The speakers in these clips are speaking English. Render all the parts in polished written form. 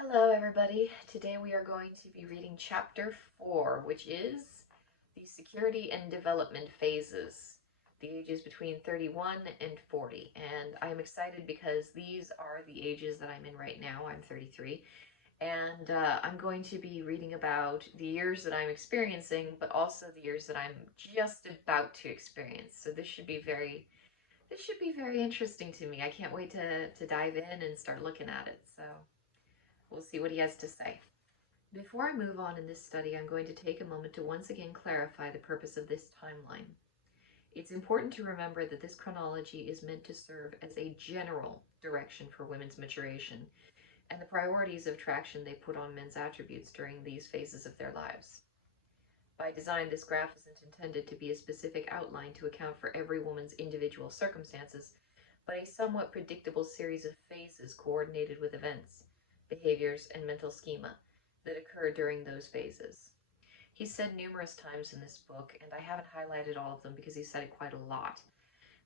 Hello, everybody. Today we are going to be reading chapter 4, which is the security and development phases, the ages between 31 and 40. And I'm excited because these are the ages that I'm in right now. I'm 33. And I'm going to be reading about the years that I'm experiencing, but also the years that I'm just about to experience. So this should be very interesting to me. I can't wait to dive in and start looking at it. So we'll see what he has to say. Before I move on in this study, I'm going to take a moment to once again clarify the purpose of this timeline. It's important to remember that this chronology is meant to serve as a general direction for women's maturation and the priorities of traction they put on men's attributes during these phases of their lives. By design, this graph isn't intended to be a specific outline to account for every woman's individual circumstances, but a somewhat predictable series of phases coordinated with events, behaviors, and mental schema that occur during those phases. He's said numerous times in this book, and I haven't highlighted all of them because he said it quite a lot,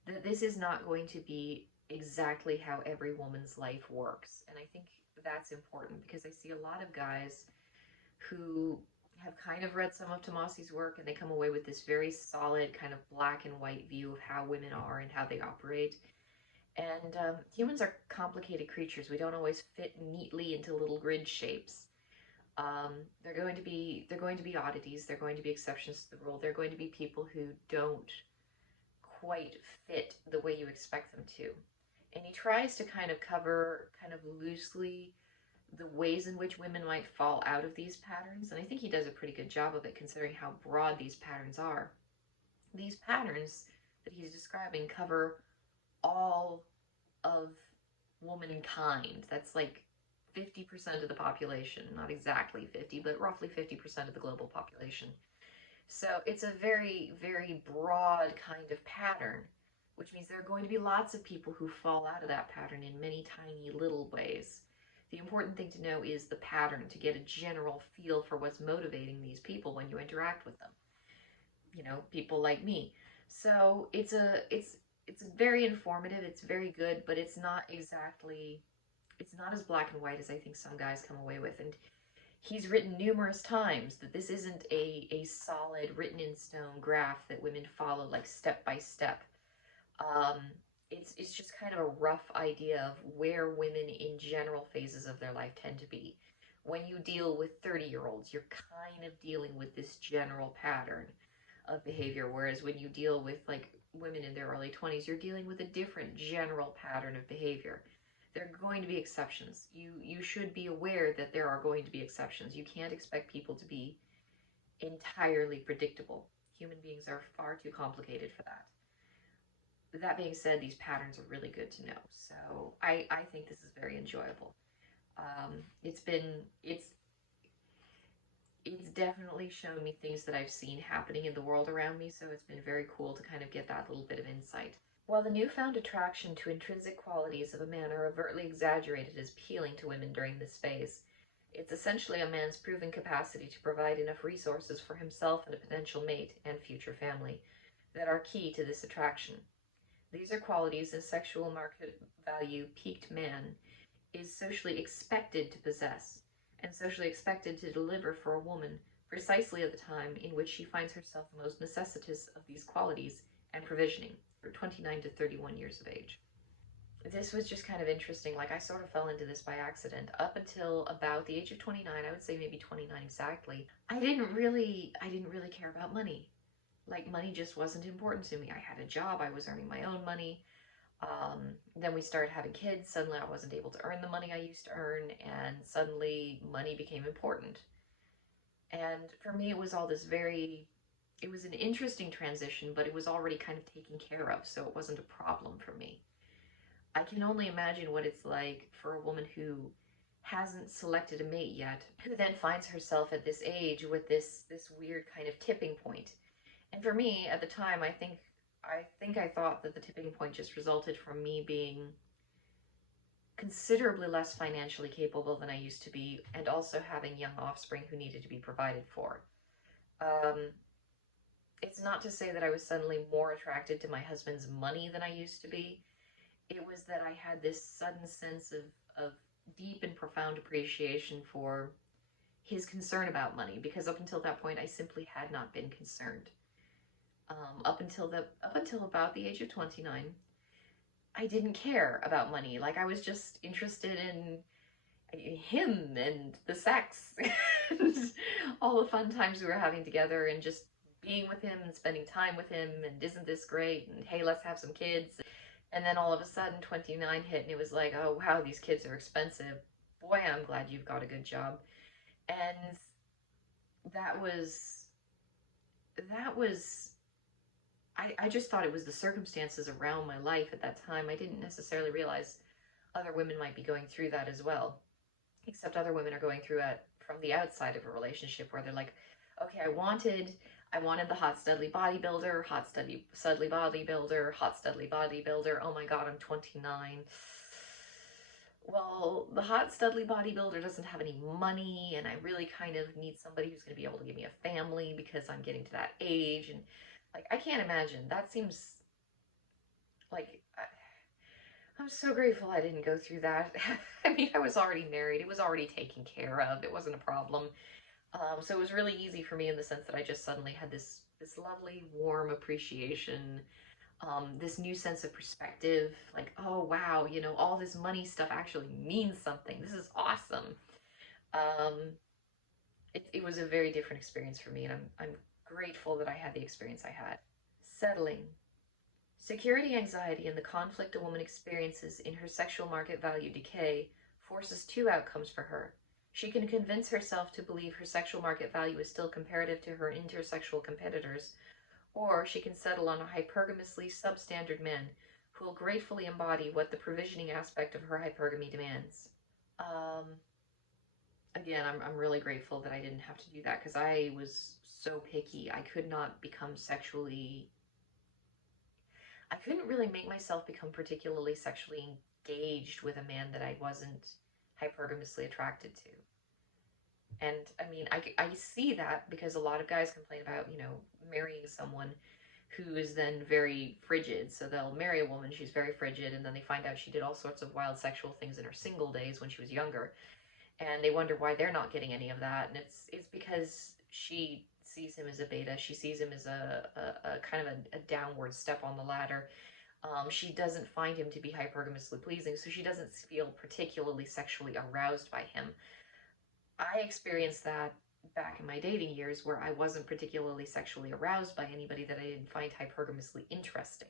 that this is not going to be exactly how every woman's life works. And I think that's important because I see a lot of guys who have kind of read some of Tomassi's work and they come away with this very solid kind of black and white view of how women are and how they operate. And humans are complicated creatures. We don't always fit neatly into little grid shapes. They're going to be oddities. They're going to be exceptions to the rule. They're going to be people who don't quite fit the way you expect them to. And he tries to kind of cover kind of loosely the ways in which women might fall out of these patterns. And I think he does a pretty good job of it considering how broad these patterns are. These patterns that he's describing cover all of womankind. That's like 50% of the population. Not exactly 50, but roughly 50% of the global population. So it's a very, very broad kind of pattern, which means there are going to be lots of people who fall out of that pattern in many tiny little ways. The important thing to know is the pattern, to get a general feel for what's motivating these people when you interact with them. You know, people like me. So it's very informative, it's very good, but it's not as black and white as I think some guys come away with. And he's written numerous times that this isn't a solid written in stone graph that women follow like step by step. It's just kind of a rough idea of where women in general phases of their life tend to be. When you deal with 30-year-olds, you're kind of dealing with this general pattern of behavior, whereas when you deal with like women in their early 20s, you're dealing with a different general pattern of behavior. There are going to be exceptions. You should be aware that there are going to be exceptions. You can't expect people to be entirely predictable. Human beings are far too complicated for that. That being said, these patterns are really good to know. So I think this is very enjoyable. It's definitely shown me things that I've seen happening in the world around me, so it's been very cool to kind of get that little bit of insight. While the newfound attraction to intrinsic qualities of a man are overtly exaggerated as appealing to women during this phase, it's essentially a man's proven capacity to provide enough resources for himself and a potential mate and future family that are key to this attraction. These are qualities a sexual market value peaked man is socially expected to possess, and socially expected to deliver for a woman precisely at the time in which she finds herself the most necessitous of these qualities and provisioning, for 29 to 31 years of age. This was just kind of interesting. Like, I sort of fell into this by accident. Up until about the age of 29, I would say maybe 29 exactly, I didn't really care about money. Like, money just wasn't important to me. I had a job, I was earning my own money. Then we started having kids. Suddenly I wasn't able to earn the money I used to earn, and suddenly money became important. And for me, it was an interesting transition, but it was already kind of taken care of, so it wasn't a problem for me. I can only imagine what it's like for a woman who hasn't selected a mate yet, who then finds herself at this age with this weird kind of tipping point. And for me, at the time, I think I thought that the tipping point just resulted from me being considerably less financially capable than I used to be, and also having young offspring who needed to be provided for. It's not to say that I was suddenly more attracted to my husband's money than I used to be. It was that I had this sudden sense of deep and profound appreciation for his concern about money, because up until that point I simply had not been concerned. Up until about the age of 29, I didn't care about money. Like, I was just interested in him and the sex and all the fun times we were having together, and just being with him and spending time with him, and isn't this great, and hey, let's have some kids. And then all of a sudden 29 hit, and it was like, oh wow, these kids are expensive. Boy, I'm glad you've got a good job. And that was that was I just thought it was the circumstances around my life at that time. I didn't necessarily realize other women might be going through that as well. Except other women are going through it from the outside of a relationship, where they're like, okay, I wanted the hot studly bodybuilder, hot studly bodybuilder. Oh my god, I'm 29. Well, the hot studly bodybuilder doesn't have any money, and I really kind of need somebody who's going to be able to give me a family because I'm getting to that age. And like, I can't imagine. That seems like I'm so grateful I didn't go through that. I mean, I was already married. It was already taken care of. It wasn't a problem. So it was really easy for me, in the sense that I just suddenly had this lovely, warm appreciation, this new sense of perspective. Like, oh wow, all this money stuff actually means something. This is awesome. Um, it was a very different experience for me, and I'm grateful that I had the experience I had. Settling. Security anxiety and the conflict a woman experiences in her sexual market value decay forces two outcomes for her. She can convince herself to believe her sexual market value is still comparative to her intersexual competitors, or she can settle on a hypergamously substandard man who will gratefully embody what the provisioning aspect of her hypergamy demands. Um, Again, I'm really grateful that I didn't have to do that, because I was so picky. I couldn't really make myself become particularly sexually engaged with a man that I wasn't hypergamously attracted to. And I mean, I see that because a lot of guys complain about, marrying someone who is then very frigid. So they'll marry a woman, she's very frigid, and then they find out she did all sorts of wild sexual things in her single days when she was younger. And they wonder why they're not getting any of that. And it's because she sees him as a beta. She sees him as a kind of a downward step on the ladder. She doesn't find him to be hypergamously pleasing, so she doesn't feel particularly sexually aroused by him. I experienced that back in my dating years, where I wasn't particularly sexually aroused by anybody that I didn't find hypergamously interesting.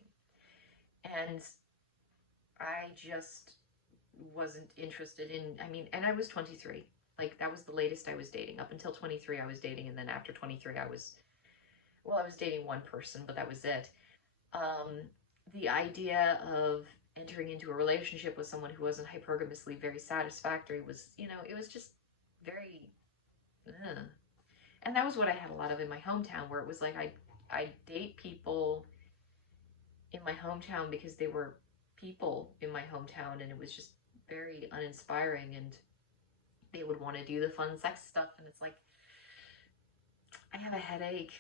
And I just wasn't interested in, I mean, and I was 23. Like, that was the latest I was dating. Up until 23, I was dating, and then after 23, I was dating one person, but that was it. Um, the idea of entering into a relationship with someone who wasn't hypergamously very satisfactory was, it was just very, ugh. And that was what I had a lot of in my hometown, where it was like I date people in my hometown because they were people in my hometown, and it was just very uninspiring. And they would want to do the fun sex stuff, and it's like, I have a headache,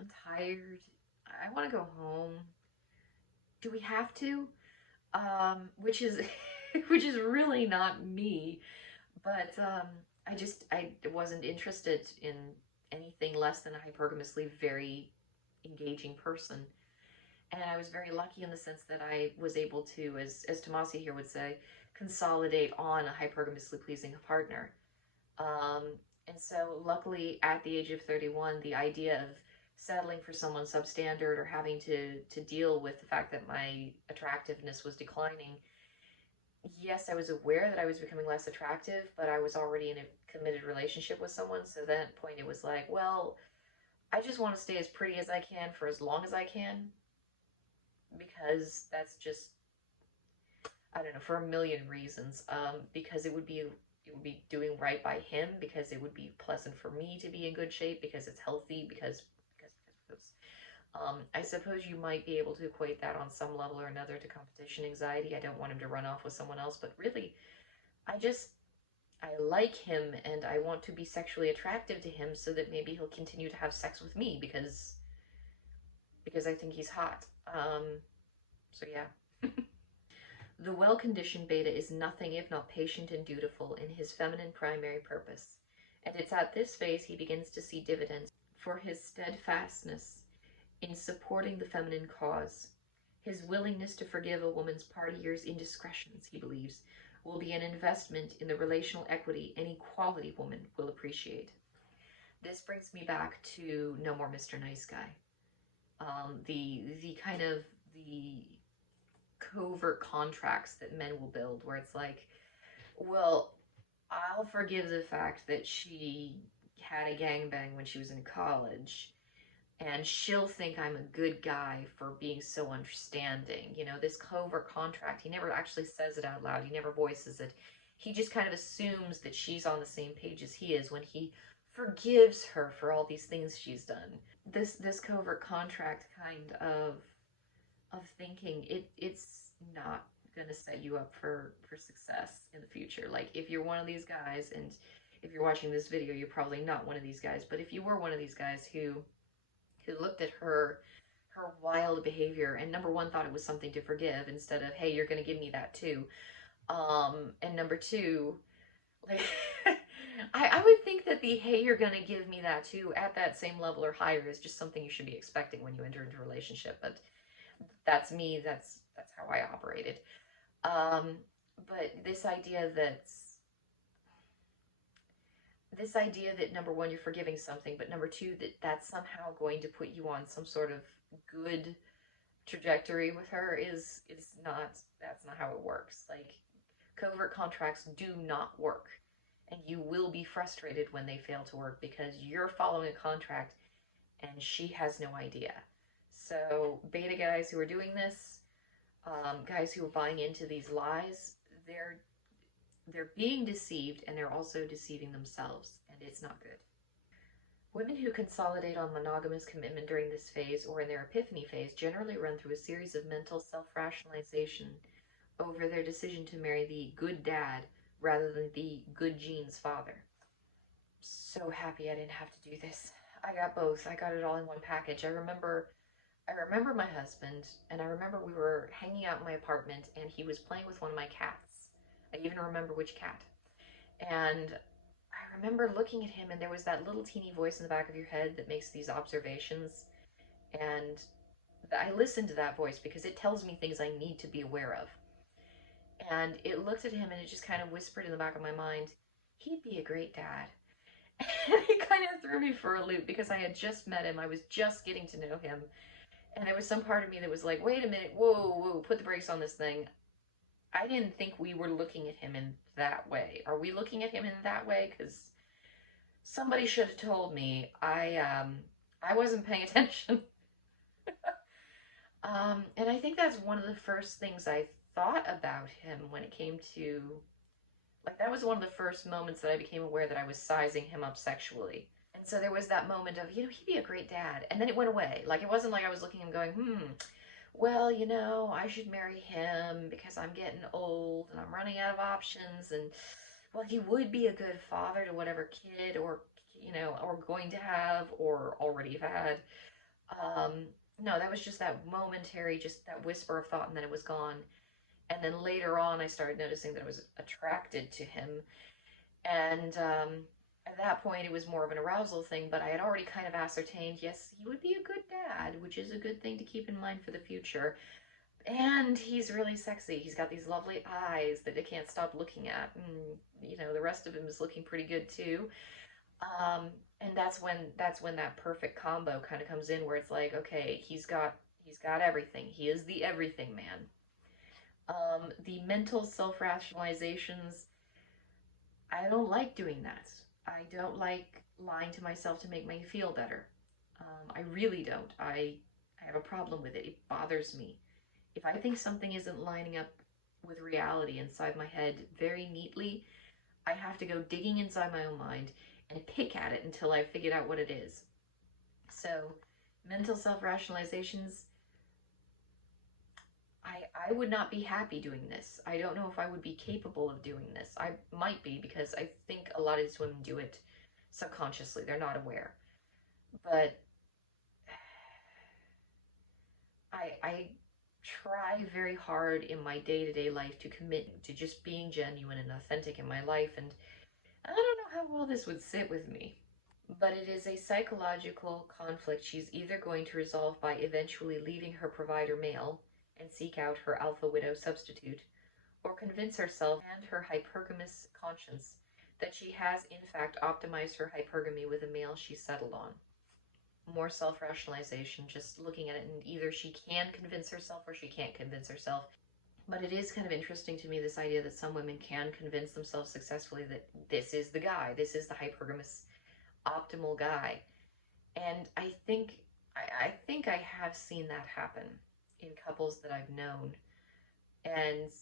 I'm tired, I want to go home. Do we have to? Which is which is really not me. But I wasn't interested in anything less than a hypergamously very engaging person. And I was very lucky in the sense that I was able to, as Tomassi here would say, consolidate on a hypergamously pleasing partner. Um, and so luckily at the age of 31, the idea of settling for someone substandard, or having to deal with the fact that my attractiveness was declining, yes, I was aware that I was becoming less attractive, but I was already in a committed relationship with someone. So at that point, it was like, well, I just want to stay as pretty as I can for as long as I can, because that's just, I don't know, for a million reasons. Because it would be doing right by him, because it would be pleasant for me to be in good shape, because it's healthy, because I suppose you might be able to equate that on some level or another to competition anxiety. I don't want him to run off with someone else, but really, I like him, and I want to be sexually attractive to him, so that maybe he'll continue to have sex with me, because I think he's hot. So yeah. The well-conditioned beta is nothing if not patient and dutiful in his feminine primary purpose, and it's at this phase he begins to see dividends for his steadfastness in supporting the feminine cause. His willingness to forgive a woman's party year's indiscretions, he believes, will be an investment in the relational equity any quality woman will appreciate. This brings me back to No More Mr. Nice Guy. The kind of the covert contracts that men will build, where it's like, well, I'll forgive the fact that she had a gangbang when she was in college, and she'll think I'm a good guy for being so understanding. You know, this covert contract, he never actually says it out loud, he never voices it. He just kind of assumes that she's on the same page as he is when he forgives her for all these things she's done. This covert contract kind of thinking, it's not going to set you up for success in the future. Like, if you're one of these guys, and if you're watching this video, you're probably not one of these guys, but if you were one of these guys who looked at her wild behavior and number one thought it was something to forgive instead of, hey, you're going to give me that too, and number two, like, I would think that the hey, you're going to give me that too at that same level or higher is just something you should be expecting when you enter into a relationship. But that's me, that's how I operated. But this idea that number one, you're forgiving something, but number two, that's somehow going to put you on some sort of good trajectory with her is not, that's not how it works. Like, covert contracts do not work, and you will be frustrated when they fail to work because you're following a contract and she has no idea. So beta guys who are doing this, guys who are buying into these lies, they're being deceived, and they're also deceiving themselves, and it's not good. Women who consolidate on monogamous commitment during this phase or in their epiphany phase generally run through a series of mental self-rationalization over their decision to marry the good dad rather than the good genes father. So happy I didn't have to do this. I got both. I got it all in one package. I remember my husband, and I remember we were hanging out in my apartment, and he was playing with one of my cats. I even remember which cat. And I remember looking at him, and there was that little teeny voice in the back of your head that makes these observations. And I listen to that voice because it tells me things I need to be aware of. And it looked at him, and it just kind of whispered in the back of my mind, he'd be a great dad. And it kind of threw me for a loop because I had just met him. I was just getting to know him. And there was some part of me that was like, wait a minute, whoa, put the brakes on this thing. I didn't think we were looking at him in that way. Are we looking at him in that way? Because somebody should have told me. I wasn't paying attention. And I think that's one of the first things I thought about him when it came to, like, that was one of the first moments that I became aware that I was sizing him up sexually. And so there was that moment of, he'd be a great dad. And then it went away. Like, it wasn't like I was looking at him going, well, I should marry him because I'm getting old and I'm running out of options. And, well, he would be a good father to whatever kid or going to have or already have had. No, that was just that momentary, just that whisper of thought, and then it was gone. And then later on, I started noticing that I was attracted to him. And at that point, it was more of an arousal thing, but I had already kind of ascertained, yes, he would be a good dad, which is a good thing to keep in mind for the future. And he's really sexy. He's got these lovely eyes that I can't stop looking at. And, the rest of him is looking pretty good too. And that's when that perfect combo kind of comes in, where it's like, okay, he's got everything. He is the everything man. The mental self-rationalizations, I don't like doing that. I don't like lying to myself to make me feel better. I really don't. I have a problem with it. It bothers me. If I think something isn't lining up with reality inside my head very neatly, I have to go digging inside my own mind and pick at it until I've figured out what it is. So, mental self-rationalizations, I would not be happy doing this. I don't know if I would be capable of doing this. I might be, because I think a lot of these women do it subconsciously. They're not aware. But try very hard in my day-to-day life to commit to just being genuine and authentic in my life, and I don't know how well this would sit with me. But it is a psychological conflict she's either going to resolve by eventually leaving her provider male and seek out her alpha widow substitute, or convince herself and her hypergamous conscience that she has in fact optimized her hypergamy with a male she settled on. More self-rationalization, just looking at it, and either she can convince herself or she can't convince herself. But it is kind of interesting to me, this idea that some women can convince themselves successfully that this is the guy, this is the hypergamous optimal guy. And I think I have seen that happen in couples that I've known. And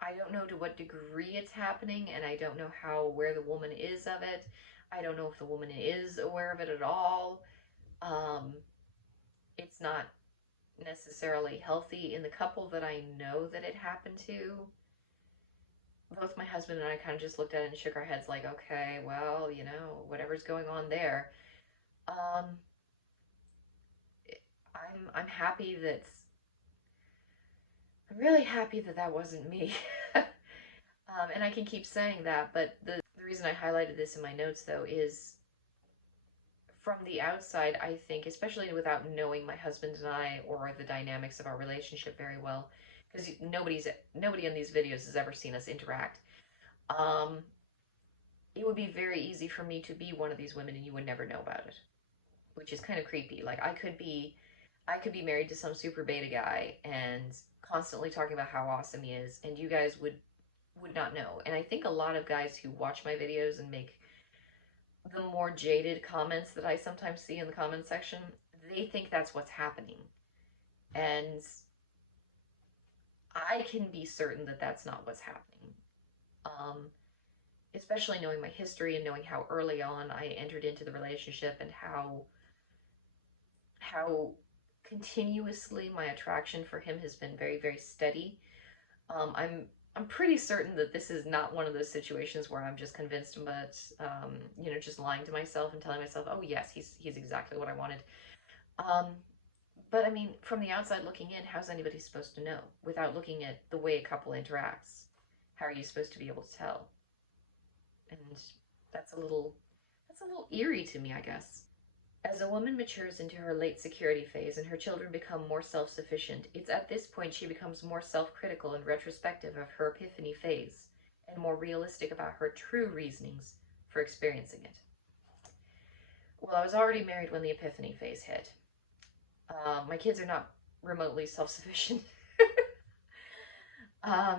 I don't know to what degree it's happening, and I don't know how aware the woman is of it. I don't know if the woman is aware of it at all. Um, it's not necessarily healthy. In the couple that I know that it happened to, both my husband and I kind of just looked at it and shook our heads like, okay, well, whatever's going on there. Um, I'm happy that I'm really happy that that wasn't me. And I can keep saying that, but the reason I highlighted this in my notes, though, is from the outside, I think, especially without knowing my husband and I or the dynamics of our relationship very well, because nobody in these videos has ever seen us interact. Um, it would be very easy for me to be one of these women and you would never know about it, which is kind of creepy. Like I could be married to some super beta guy and constantly talking about how awesome he is, and you guys would not know. And I think a lot of guys who watch my videos and make the more jaded comments that I sometimes see in the comment section, they think that's what's happening. And I can be certain that that's not what's happening. Um, Especially knowing my history and knowing how early on I entered into the relationship, and how continuously my attraction for him has been very, very steady. I'm pretty certain that this is not one of those situations where I'm just convinced, but just lying to myself and telling myself, oh yes, he's exactly what I wanted. Um, but I mean, from the outside looking in, how's anybody supposed to know without looking at the way a couple interacts? How are you supposed to be able to tell? And that's a little eerie to me, I guess. As a woman matures into her late security phase and her children become more self-sufficient, it's at this point she becomes more self-critical and retrospective of her epiphany phase, and more realistic about her true reasonings for experiencing it. Well, I was already married when the epiphany phase hit. My kids are not remotely self-sufficient.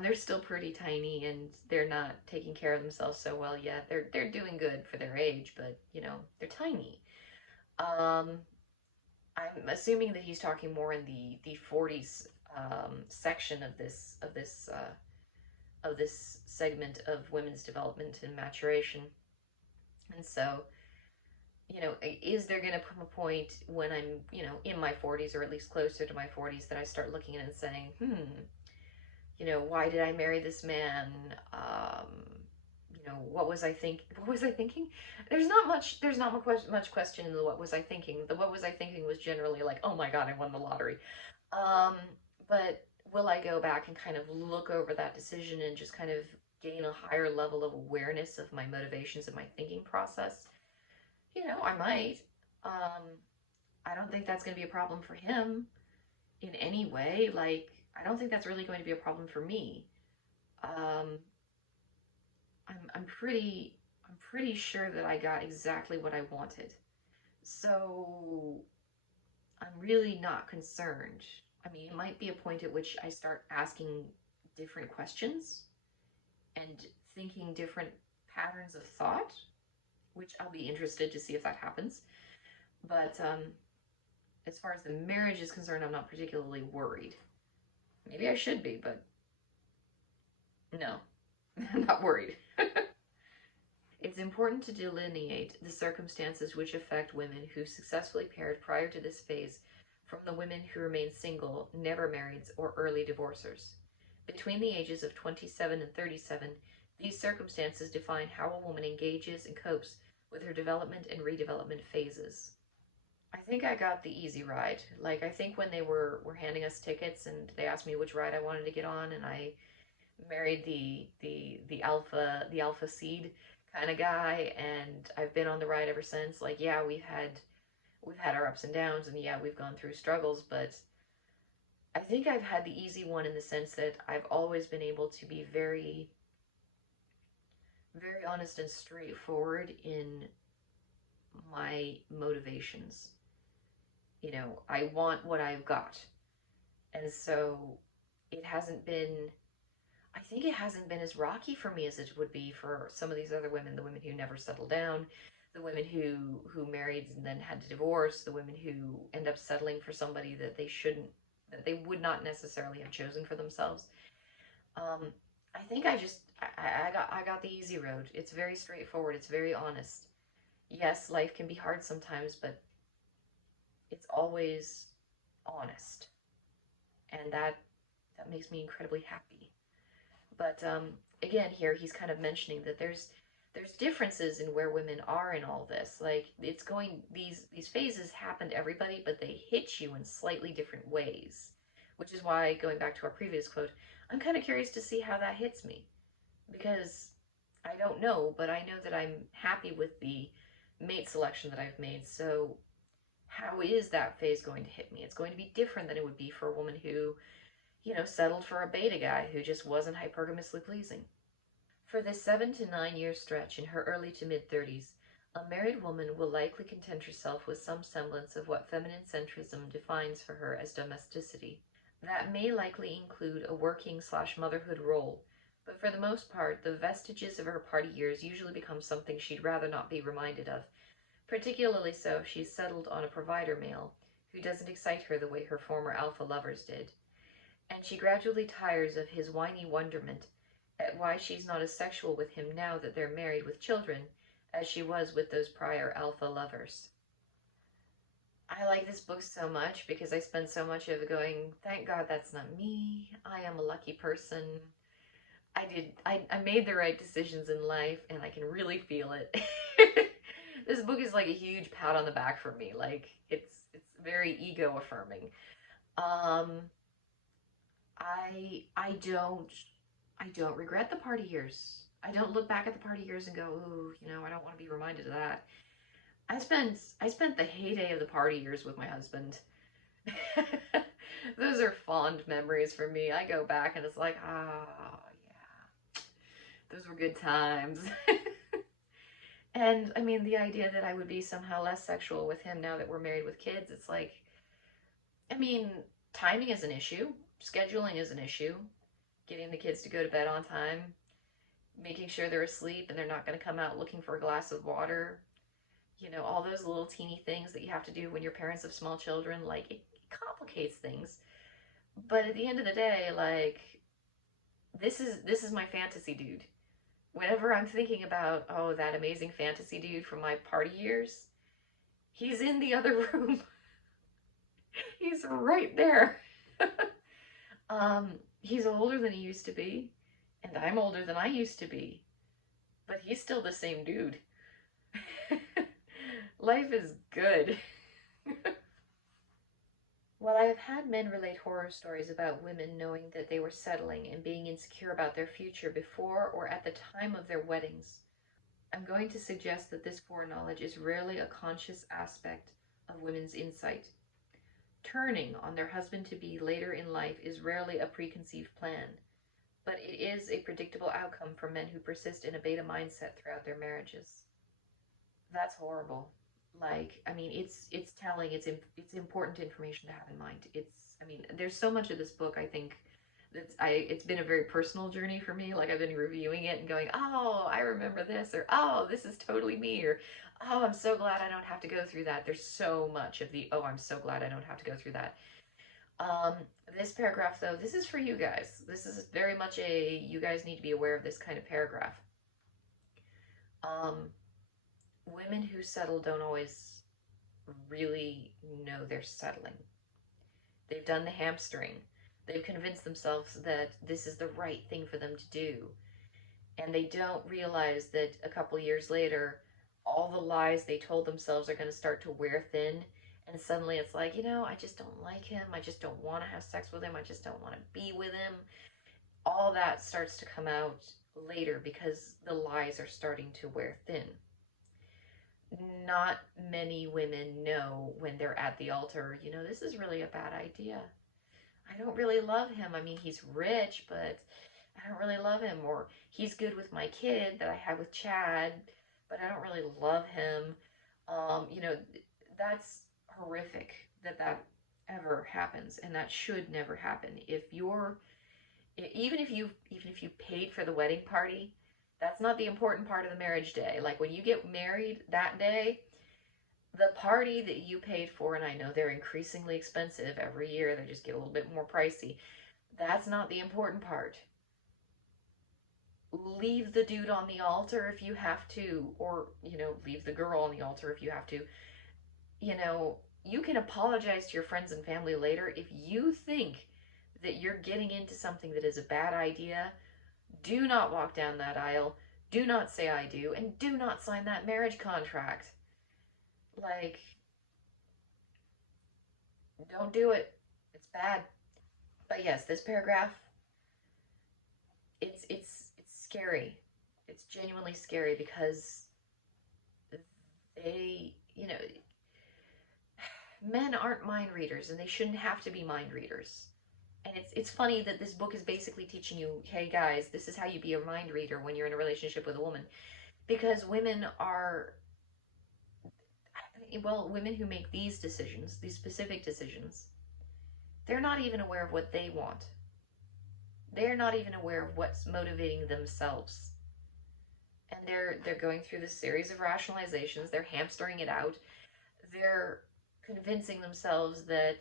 They're still pretty tiny and they're not taking care of themselves so well yet. They're doing good for their age, but they're tiny. Um, I'm assuming that he's talking more in the 40s section of this segment of women's development and maturation. And so, is there going to come a point when I'm, in my 40s, or at least closer to my 40s, that I start looking at it and saying, why did I marry this man? What was I thinking? There's not much question in the what was I thinking. The what was I thinking was generally like, oh my God, I won the lottery. Um, but will I go back and kind of look over that decision and just kind of gain a higher level of awareness of my motivations and my thinking process? I might. Um, I don't think that's going to be a problem for him in any way. Like, I don't think that's really going to be a problem for me. Um, I'm pretty sure that I got exactly what I wanted. So I'm really not concerned. I mean, it might be a point at which I start asking different questions and thinking different patterns of thought, which I'll be interested to see if that happens. But as far as the marriage is concerned, I'm not particularly worried. Maybe I should be, but no, I'm not worried. It's important to delineate the circumstances which affect women who successfully paired prior to this phase from the women who remain single, never marrieds, or early divorcers. Between the ages of 27 and 37, these circumstances define how a woman engages and copes with her development and redevelopment phases. I think I got the easy ride. Like I think when they were handing us tickets and they asked me which ride I wanted to get on, and I married the alpha seed kind of guy, and I've been on the ride ever since. Like yeah, we've had our ups and downs, and yeah, we've gone through struggles, but I think I've had the easy one in the sense that I've always been able to be very very honest and straightforward in my motivations. You know, I want what I've got. And so it hasn't been, I think it hasn't been as rocky for me as it would be for some of these other women, the women who never settled down, the women who married and then had to divorce, the women who end up settling for somebody that they shouldn't, that they would not necessarily have chosen for themselves. Um, I think I got the easy road. It's very straightforward. It's very honest. Yes, life can be hard sometimes, but it's always honest, and that makes me incredibly happy. But again, here he's kind of mentioning that there's differences in where women are in all this. Like it's going these phases happen to everybody, but they hit you in slightly different ways, which is why going back to our previous quote, I'm kind of curious to see how that hits me because I don't know, but I know that I'm happy with the mate selection that I've made. So how is that phase going to hit me? It's going to be different than it would be for a woman who, settled for a beta guy who just wasn't hypergamously pleasing. For this 7 to 9 year stretch in her early to mid 30s, a married woman will likely content herself with some semblance of what feminine centrism defines for her as domesticity. That may likely include a working/motherhood role, but for the most part, the vestiges of her party years usually become something she'd rather not be reminded of, particularly so if she's settled on a provider male who doesn't excite her the way her former alpha lovers did. And she gradually tires of his whiny wonderment at why she's not as sexual with him now that they're married with children as she was with those prior alpha lovers. I like this book so much because I spend so much of it going, thank God that's not me. I am a lucky person. I made the right decisions in life and I can really feel it. This book is like a huge pat on the back for me. Like it's very ego affirming. Um I don't regret the party years. I don't look back at the party years and go, ooh, I don't want to be reminded of that. I spent the heyday of the party years with my husband. Those are fond memories for me. I go back and it's like, oh yeah, those were good times. And I mean, the idea that I would be somehow less sexual with him now that we're married with kids, it's like, I mean, timing is an issue, scheduling is an issue, getting the kids to go to bed on time, making sure they're asleep and they're not going to come out looking for a glass of water. All those little teeny things that you have to do when you're parents of small children, like it complicates things. But at the end of the day, like this is my fantasy dude. Whenever I'm thinking about, oh, that amazing fantasy dude from my party years, he's in the other room. He's right there. He's older than he used to be, and I'm older than I used to be, but he's still the same dude. Life is good. While I have had men relate horror stories about women knowing that they were settling and being insecure about their future before or at the time of their weddings, I'm going to suggest that this foreknowledge is rarely a conscious aspect of women's insight. Turning on their husband-to-be later in life is rarely a preconceived plan, but it is a predictable outcome for men who persist in a beta mindset throughout their marriages. That's horrible. Like, I mean, it's telling. It's important information to have in mind. I mean, there's so much of this book. I think it's been a very personal journey for me. Like I've been reviewing it and going, oh, I remember this, or oh, this is totally me, or oh, I'm so glad I don't have to go through that. There's so much of the oh, I'm so glad I don't have to go through that. Um, this paragraph though, this is for you guys. This is very much you guys need to be aware of this kind of paragraph. Um, Women who settle don't always really know they're settling. They've done the hamstering. They've convinced themselves that this is the right thing for them to do. And they don't realize that a couple years later, all the lies they told themselves are going to start to wear thin. And suddenly it's like, I just don't like him. I just don't want to have sex with him. I just don't want to be with him. All that starts to come out later because the lies are starting to wear thin. Not many women know when they're at the altar, this is really a bad idea. I don't really love him. I mean, he's rich, but I don't really love him. Or he's good with my kid that I had with Chad, but I don't really love him. You know, that's horrific that ever happens, and that should never happen. Even if you paid for the wedding party, that's not the important part of the marriage day. Like when you get married that day, the party that you paid for, and I know they're increasingly expensive every year, they just get a little bit more pricey. That's not the important part. Leave the dude on the altar if you have to, or, leave the girl on the altar if you have to. You can apologize to your friends and family later. If you think that you're getting into something that is a bad idea, do not walk down that aisle. Do not say I do, and do not sign that marriage contract. Like, don't do it. It's bad. But yes, this paragraph, it's scary. It's genuinely scary because they, men aren't mind readers, and they shouldn't have to be mind readers. And it's funny that this book is basically teaching you, hey guys, this is how you be a mind reader when you're in a relationship with a woman. Because women are, well, women who make these decisions, these specific decisions, they're not even aware of what they want. They're not even aware of what's motivating themselves. And they're going through this series of rationalizations. They're hamstering it out. They're convincing themselves that,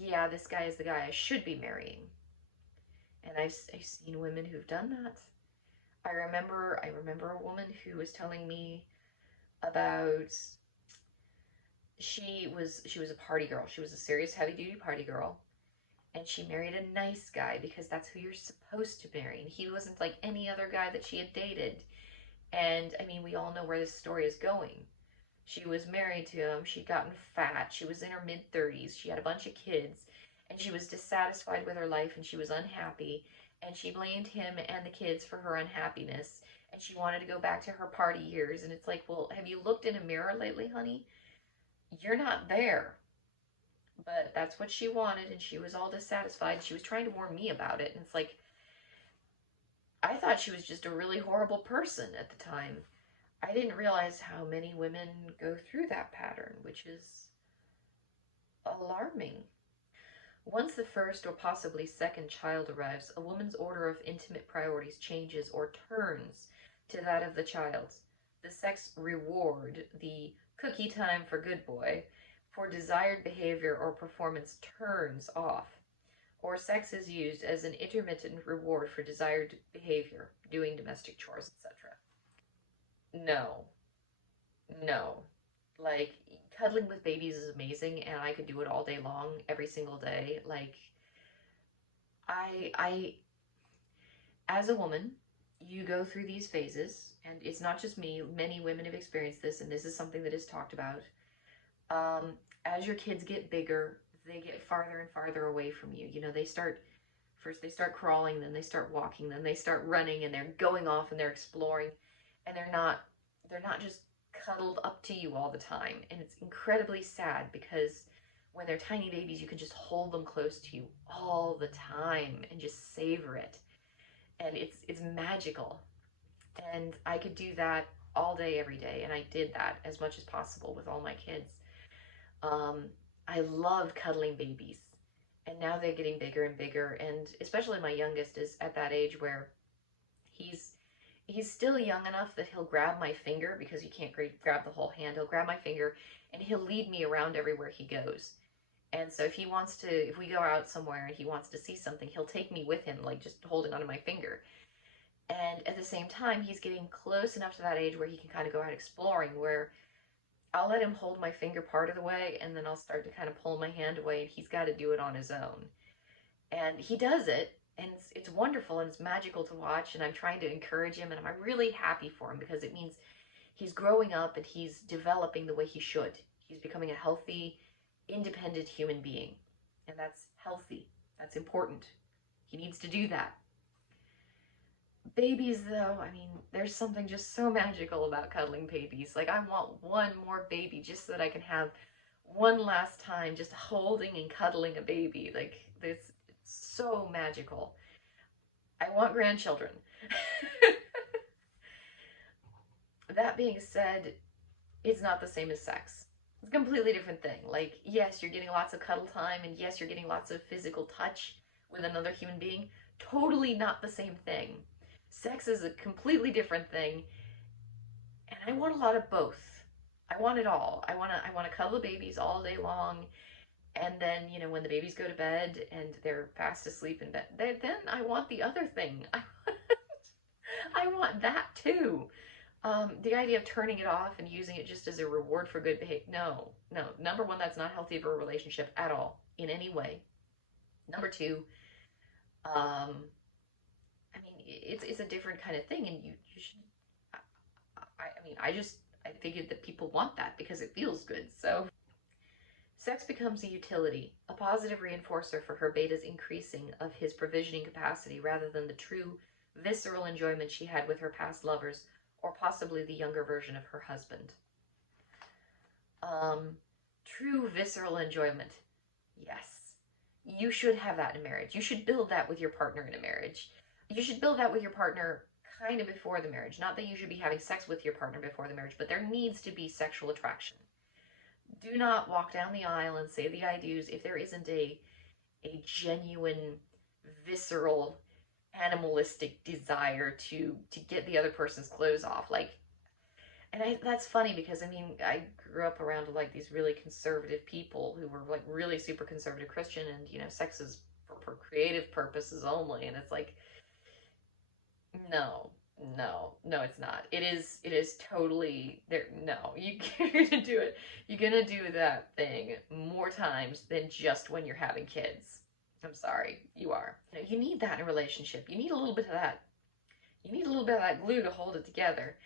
yeah, this guy is the guy I should be marrying. And I've seen women who've done that. I remember a woman who was telling me about, she was a party girl. She was a serious heavy duty party girl. And she married a nice guy because that's who you're supposed to marry. And he wasn't like any other guy that she had dated. And I mean, we all know where this story is going. She was married to him. She'd gotten fat. She was in her mid-30s. She had a bunch of kids. And she was dissatisfied with her life, and she was unhappy. And she blamed him and the kids for her unhappiness. And she wanted to go back to her party years. And it's like, well, have you looked in a mirror lately, honey? You're not there. But that's what she wanted, and she was all dissatisfied. She was trying to warn me about it. And it's like, I thought she was just a really horrible person at the time. I didn't realize how many women go through that pattern, which is alarming. Once the first or possibly second child arrives, a woman's order of intimate priorities changes or turns to that of the child's. The sex reward, the cookie time for good boy, for desired behavior or performance turns off, or sex is used as an intermittent reward for desired behavior, doing domestic chores, etc. No. No. Like, cuddling with babies is amazing, and I could do it all day long, every single day. Like, I as a woman, you go through these phases, and it's not just me. Many women have experienced this, and this is something that is talked about. As your kids get bigger, they get farther and farther away from you. They start crawling, then they start walking, then they start running, and they're going off and they're exploring, and they're not just cuddled up to you all the time. And it's incredibly sad because when they're tiny babies, you can just hold them close to you all the time and just savor it. And it's magical. And I could do that all day, every day, and I did that as much as possible with all my kids. I loved cuddling babies, and now they're getting bigger and bigger, and especially my youngest is at that age where he's still young enough that he'll grab my finger, because you can't grab the whole hand. He'll grab my finger, and he'll lead me around everywhere he goes. And so if we go out somewhere and he wants to see something, he'll take me with him, like just holding onto my finger. And at the same time, he's getting close enough to that age where he can kind of go out exploring, where I'll let him hold my finger part of the way, and then I'll start to kind of pull my hand away, and he's got to do it on his own. And he does it, and it's wonderful, and it's magical to watch, and I'm trying to encourage him, and I'm really happy for him, because it means he's growing up, and he's developing the way he should. He's becoming a healthy, independent human being. And that's healthy. That's important. He needs to do that. Babies, though, I mean, there's something just so magical about cuddling babies. Like, I want one more baby just so that I can have one last time just holding and cuddling a baby. Like, it's so magical. I want grandchildren. That being said, it's not the same as sex. It's a completely different thing. Like, yes, you're getting lots of cuddle time, and yes, you're getting lots of physical touch with another human being. Totally not the same thing. Sex is a completely different thing, and I want a lot of both. I want it all. I want to cuddle babies all day long, and then, when the babies go to bed and they're fast asleep in bed, then I want the other thing. I want that too. The idea of turning it off and using it just as a reward for good behavior, no, no. Number one, that's not healthy for a relationship at all, in any way. Number two, I mean, it's a different kind of thing, and you should. I mean, I figured that people want that because it feels good. So, sex becomes a utility, a positive reinforcer for her beta's increasing of his provisioning capacity rather than the true visceral enjoyment she had with her past lovers, or possibly the younger version of her husband. True visceral enjoyment. Yes. You should have that in marriage. You should build that with your partner in a marriage. You should build that with your partner kind of before the marriage. Not that you should be having sex with your partner before the marriage, but there needs to be sexual attraction. Do not walk down the aisle and say the I do's if there isn't a genuine, visceral, animalistic desire to get the other person's clothes off. Like, and that's funny because, I mean, I grew up around like these really conservative people who were like really super conservative Christian, and sex is for creative purposes only, and it's like, no, no, no, it's not. It is totally there. No, you're gonna do it. You're gonna do that thing more times than just when you're having kids. I'm sorry, you are. You need that in a relationship. You need a little bit of that. You need a little bit of that glue to hold it together.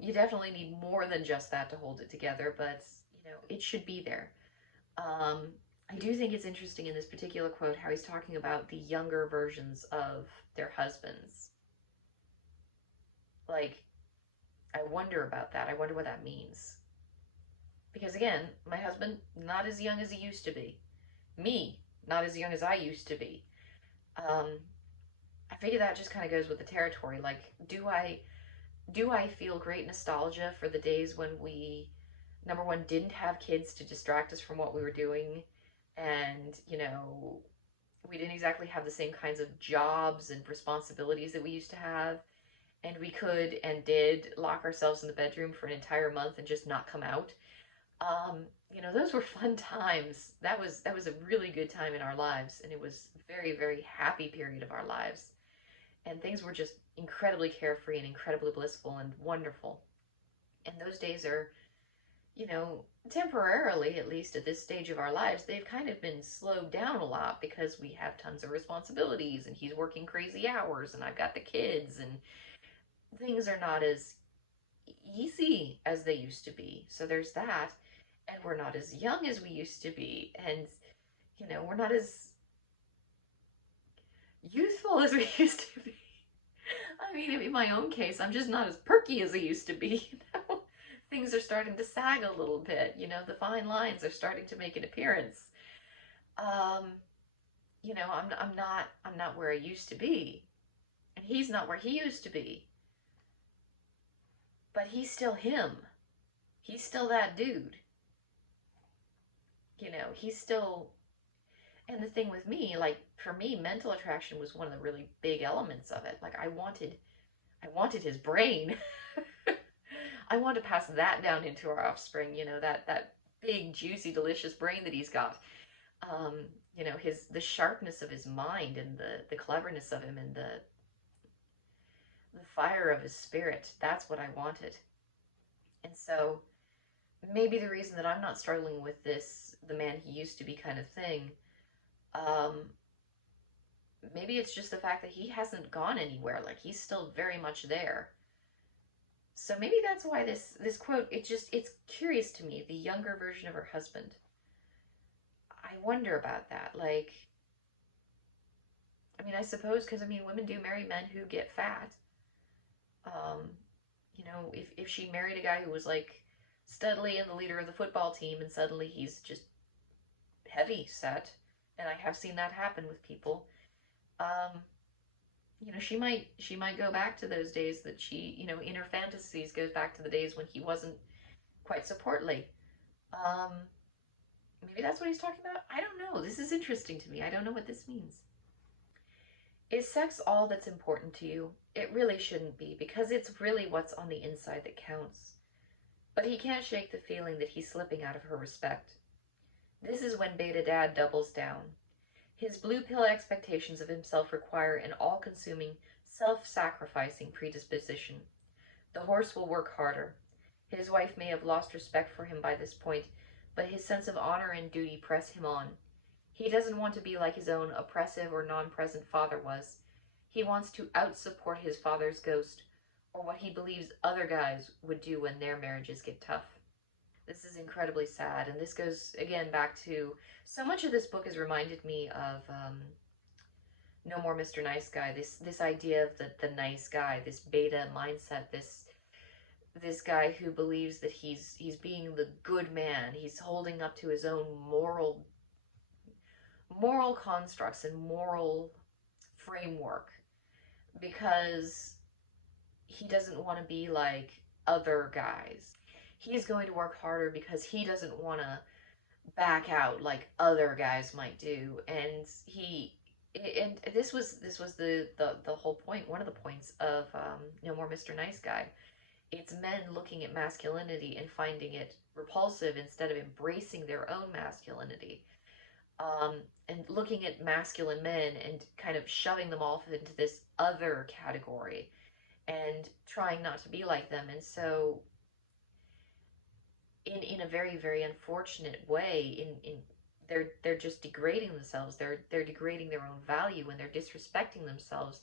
You definitely need more than just that to hold it together, but it should be there. I do think it's interesting in this particular quote how he's talking about the younger versions of their husbands. Like, I wonder about that. I wonder what that means. Because again, my husband, not as young as he used to be. Me, not as young as I used to be. I figure that just kind of goes with the territory. Like, do I feel great nostalgia for the days when we, number one, didn't have kids to distract us from what we were doing, and we didn't exactly have the same kinds of jobs and responsibilities that we used to have, and we could and did lock ourselves in the bedroom for an entire month and just not come out. Those were fun times. That was a really good time in our lives, and it was a very, very happy period of our lives. And things were just incredibly carefree and incredibly blissful and wonderful. And those days are, temporarily, at least at this stage of our lives, they've kind of been slowed down a lot because we have tons of responsibilities, and he's working crazy hours, and I've got the kids, and things are not as easy as they used to be. So there's that. And we're not as young as we used to be. And, we're not as youthful as we used to be. I mean, in my own case, I'm just not as perky as I used to be. Things are starting to sag a little bit. The fine lines are starting to make an appearance. I'm not where I used to be, and he's not where he used to be. But he's still him. He's still that dude. He's still. And the thing with me, like, for me, mental attraction was one of the really big elements of it. Like, I wanted his brain. I want to pass that down into our offspring, that big, juicy, delicious brain that he's got. The sharpness of his mind, and the cleverness of him, and the fire of his spirit. That's what I wanted. And so maybe the reason that I'm not struggling with this, the man he used to be kind of thing, maybe it's just the fact that he hasn't gone anywhere. Like, he's still very much there. So maybe that's why this quote, it's curious to me, the younger version of her husband. I wonder about that. Like, I mean, I suppose because, I mean, women do marry men who get fat. Um, you know, if she married a guy who was like studly and the leader of the football team and suddenly he's just heavy set, and I have seen that happen with people, um, you know, she might go back to those days that she, you know, in her fantasies goes back to the days when he wasn't quite so portly. Um, Maybe that's what he's talking about. I don't know. This is interesting to me. I don't know what this means. Is sex all that's important to you? It really shouldn't be, because it's really what's on the inside that counts. But he can't shake the feeling that he's slipping out of her respect. This is when Beta Dad doubles down. His blue pill expectations of himself require an all-consuming, self-sacrificing predisposition. The horse will work harder. His wife may have lost respect for him by this point, but his sense of honor and duty press him on. He doesn't want to be like his own oppressive or non-present father was. He wants to out-support his father's ghost, or what he believes other guys would do when their marriages get tough. This is incredibly sad, and this goes again back to, so much of this book has reminded me of No More Mr. Nice Guy. This idea of the nice guy, this beta mindset, this guy who believes that he's being the good man. He's holding up to his own moral constructs and moral framework because he doesn't want to be like other guys. He's going to work harder because he doesn't want to back out like other guys might do. And this was the whole point, one of the points of No More Mr. Nice Guy. It's men looking at masculinity and finding it repulsive instead of embracing their own masculinity, and looking at masculine men and kind of shoving them off into this other category and trying not to be like them. And so in a very, very unfortunate way, in they're just degrading themselves. They're degrading their own value, and they're disrespecting themselves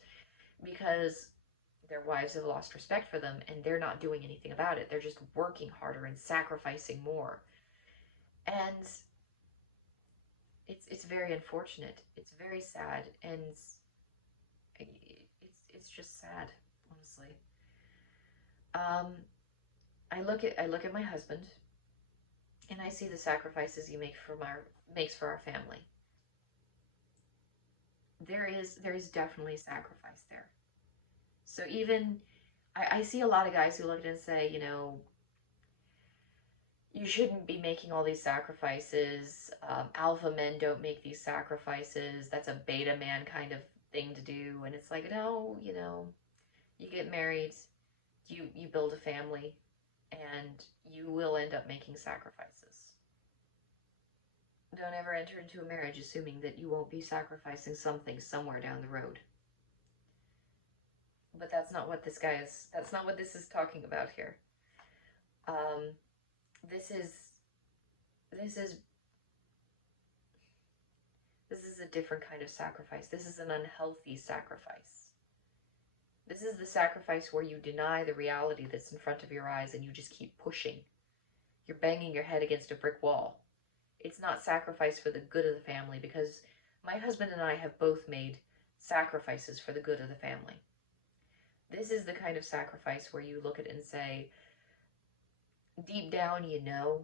because their wives have lost respect for them, and they're not doing anything about it. They're just working harder and sacrificing more. And it's very unfortunate. It's very sad, and it's just sad, honestly. Um, I look at my husband, and I see the sacrifices he makes for our family. There is definitely sacrifice there. So even I see a lot of guys who look at it and say, you know, you shouldn't be making all these sacrifices. Alpha men don't make these sacrifices. That's a beta man kind of thing to do. And it's like, no, you know, you get married, you build a family, and you will end up making sacrifices. Don't ever enter into a marriage assuming that you won't be sacrificing something somewhere down the road. But that's not what this is talking about here. Um, this is, this is, this is a different kind of sacrifice. This is an unhealthy sacrifice. This is the sacrifice where you deny the reality that's in front of your eyes and you just keep pushing. You're banging your head against a brick wall. It's not sacrifice for the good of the family, because my husband and I have both made sacrifices for the good of the family. This is the kind of sacrifice where you look at it and say, deep down you know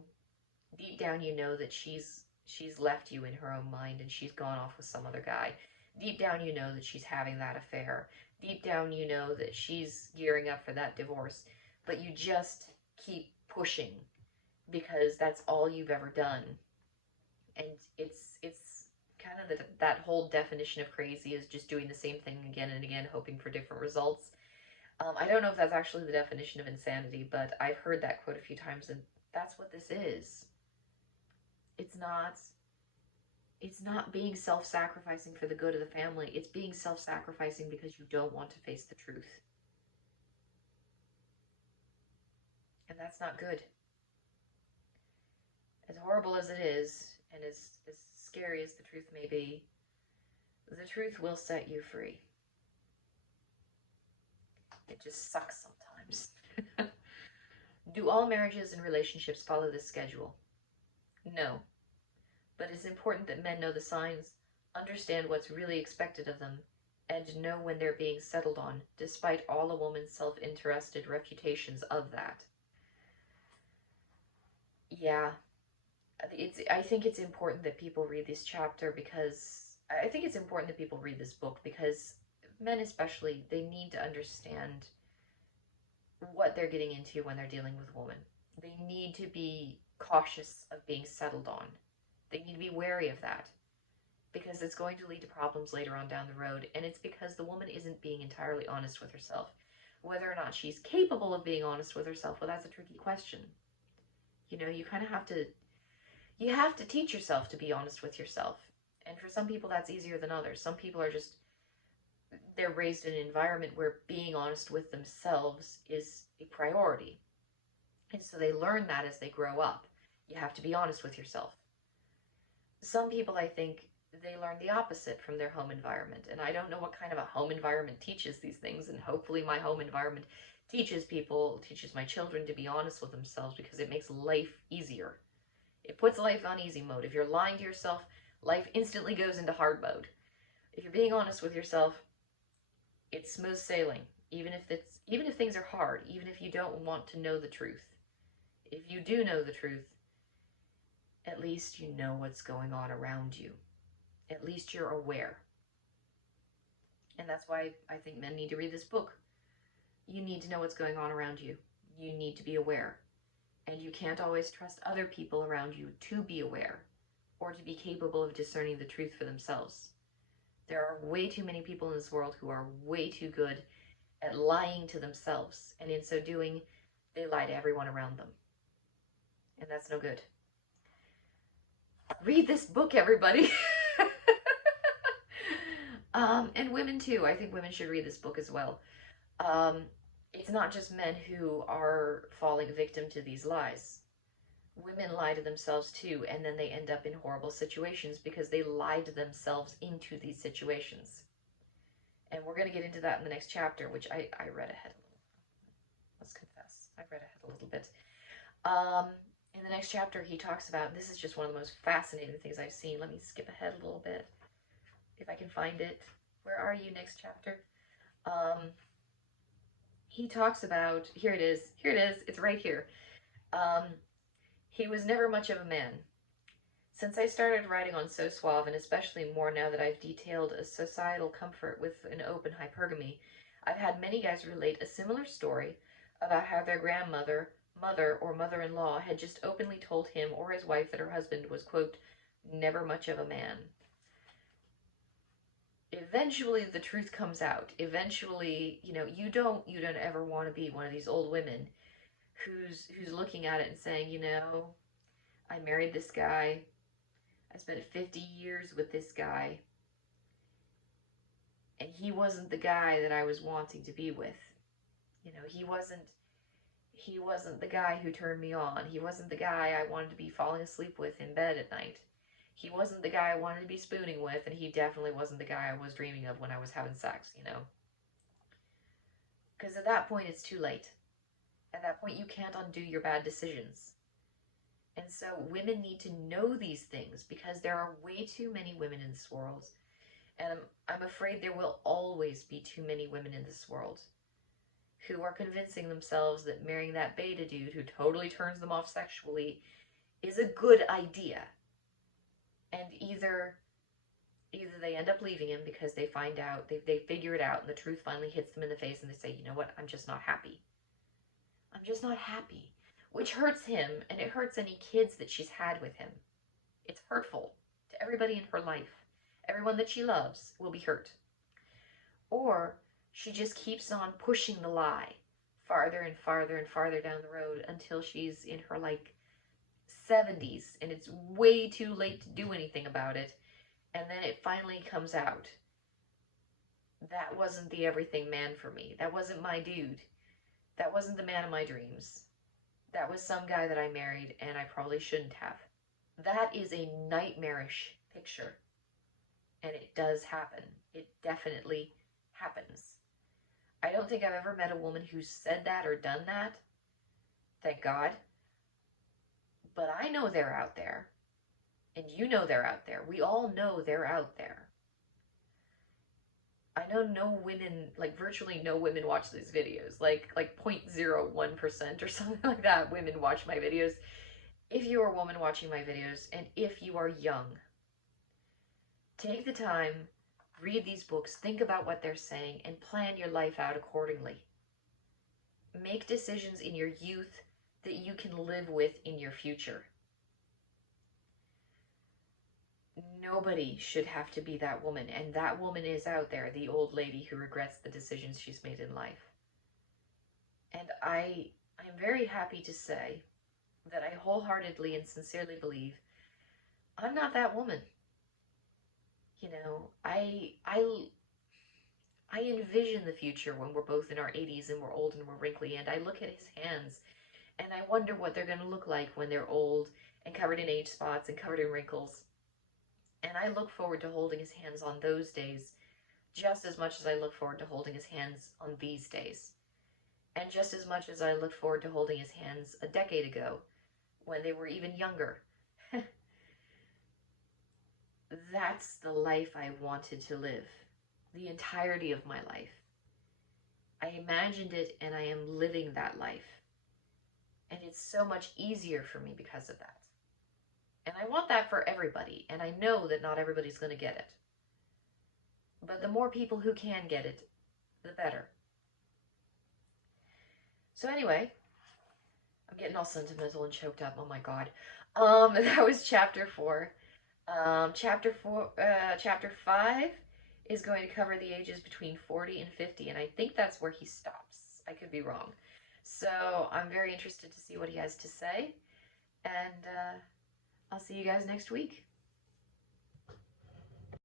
that she's left you in her own mind and she's gone off with some other guy. Deep down you know that she's having that affair. Deep down you know that she's gearing up for that divorce, but you just keep pushing because that's all you've ever done. And it's kind of that whole definition of crazy is just doing the same thing again and again, hoping for different results. I don't know if that's actually the definition of insanity, but I've heard that quote a few times, and that's what this is. It's not it's not being self-sacrificing for the good of the family. It's being self-sacrificing because you don't want to face the truth. And that's not good. As horrible as it is, and as scary as the truth may be, the truth will set you free. It just sucks sometimes. Do all marriages and relationships follow this schedule? No. But it's important that men know the signs, understand what's really expected of them, and know when they're being settled on, despite all a woman's self-interested refutations of that. Yeah, I think it's important that people read this chapter because I think it's important that people read this book because men especially, they need to understand what they're getting into when they're dealing with a woman. They need to be cautious of being settled on. They need to be wary of that because it's going to lead to problems later on down the road, and it's because the woman isn't being entirely honest with herself. Whether or not she's capable of being honest with herself, well, that's a tricky question. You know, you kind of have to teach yourself to be honest with yourself. And for some people that's easier than others. Some people are just they're raised in an environment where being honest with themselves is a priority. And so they learn that as they grow up. You have to be honest with yourself. Some people, I think, they learn the opposite from their home environment. And I don't know what kind of a home environment teaches these things. And hopefully my home environment teaches my children to be honest with themselves because it makes life easier. It puts life on easy mode. If you're lying to yourself, life instantly goes into hard mode. If you're being honest with yourself, it's smooth sailing. Even if things are hard, even if you don't want to know the truth. If you do know the truth, at least you know what's going on around you. At least you're aware. And that's why I think men need to read this book. You need to know what's going on around you. You need to be aware. And you can't always trust other people around you to be aware or to be capable of discerning the truth for themselves. There are way too many people in this world who are way too good at lying to themselves. And in so doing, they lie to everyone around them. And that's no good. Read this book, everybody. And women too. I think women should read this book as well. It's not just men who are falling victim to these lies. Women lie to themselves too, and then they end up in horrible situations because they lied themselves into these situations. And we're going to get into that in the next chapter, which I read ahead a little. Let's confess. I read ahead a little bit. In the next chapter, he talks about, this is just one of the most fascinating things I've seen. Let me skip ahead a little bit, if I can find it. Where are you, next chapter? He talks about, here it is, it's right here. He was never much of a man. Since I started writing on So Suave, and especially more now that I've detailed a societal comfort with an open hypergamy, I've had many guys relate a similar story about how their grandmother, mother, or mother-in-law had just openly told him or his wife that her husband was, quote, never much of a man. Eventually the truth comes out. Eventually, you know, you don't ever want to be one of these old women who's looking at it and saying, you know, I married this guy. I spent 50 years with this guy. And he wasn't the guy that I was wanting to be with. You know, he wasn't the guy who turned me on. He wasn't the guy I wanted to be falling asleep with in bed at night. He wasn't the guy I wanted to be spooning with, and he definitely wasn't the guy I was dreaming of when I was having sex, you know. Because at that point, it's too late. At that point, you can't undo your bad decisions. And so women need to know these things because there are way too many women in this world. And I'm afraid there will always be too many women in this world who are convincing themselves that marrying that beta dude who totally turns them off sexually is a good idea. And either they end up leaving him because they find out, they figure it out, and the truth finally hits them in the face, and they say, you know what, I'm just not happy. I'm just not happy. Which hurts him, and it hurts any kids that she's had with him. It's hurtful to everybody in her life. Everyone that she loves will be hurt. Or she just keeps on pushing the lie farther and farther and farther down the road until she's in her, like, 70s, and it's way too late to do anything about it. And then it finally comes out. That wasn't the everything man for me. That wasn't my dude. That wasn't the man of my dreams. That was some guy that I married, and I probably shouldn't have. That is a nightmarish picture. And it does happen. It definitely happens. I don't think I've ever met a woman who's said that or done that. Thank God. But I know they're out there. And you know they're out there. We all know they're out there. I know no women, like virtually no women watch these videos. Like 0.01% or something like that women watch my videos. If you're a woman watching my videos and if you are young, take the time, read these books, think about what they're saying, and plan your life out accordingly. Make decisions in your youth that you can live with in your future. Nobody should have to be that woman, and that woman is out there, the old lady who regrets the decisions she's made in life. And I'm very happy to say that I wholeheartedly and sincerely believe I'm not that woman. You know, I envision the future when we're both in our 80s and we're old and we're wrinkly, and I look at his hands and I wonder what they're going to look like when they're old and covered in age spots and covered in wrinkles. And I look forward to holding his hands on those days just as much as I look forward to holding his hands on these days. And just as much as I look forward to holding his hands a decade ago when they were even younger. That's the life I wanted to live, the entirety of my life. I imagined it and I am living that life. And it's so much easier for me because of that. And I want that for everybody, and I know that not everybody's going to get it. But the more people who can get it, the better. So anyway, I'm getting all sentimental and choked up. Oh my God. That was chapter 4. Chapter 5 is going to cover the ages between 40 and 50, and I think that's where he stops. I could be wrong. So I'm very interested to see what he has to say, and I'll see you guys next week.